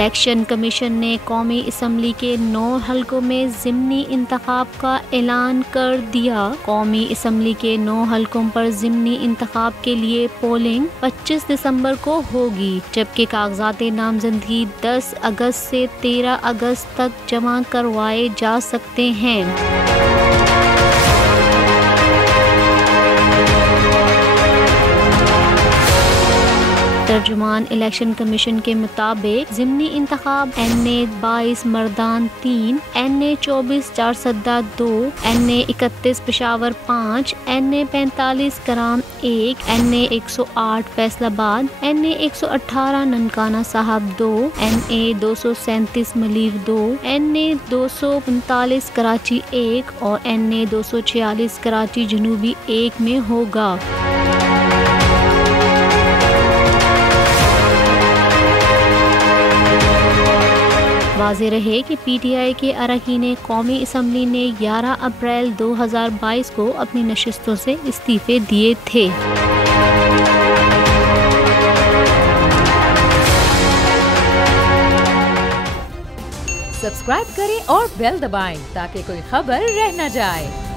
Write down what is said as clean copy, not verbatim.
Election commission ने कौमी assembly के 9 हलकों में ज़िमनी इंतखाब का ऐलान कर दिया। कौमी असम्बली के 9 हलकों पर ज़िमनी इंतखाब के लिए पोलिंग 25 दिसंबर को होगी, जबकि कागजात नामजदगी 10 अगस्त से 13 अगस्त तक जमा करवाए जा सकते हैं। तर्जुमान इलेक्शन कमीशन के मुताबिक ज़िमनी इंतखाब NA 22 Mardan 3, NA 24 Charsadda 2, NA 31 Peshawar 5, NA 45 कराम 1, NA 108 फैसलाबाद, NA 118 ननकाना साहब 2, NA 237 मलीर 2, NA 239 कराची 1 और NA 246 कराची जनूबी 1 में होगा। वाज़े रहे कि PTI के अरकान कौमी असम्बली ने 11 अप्रैल 2022 को अपनी नशिस्तों से इस्तीफे दिए थे। सब्सक्राइब करें और बेल दबाएं ताकि कोई खबर रह न जाए।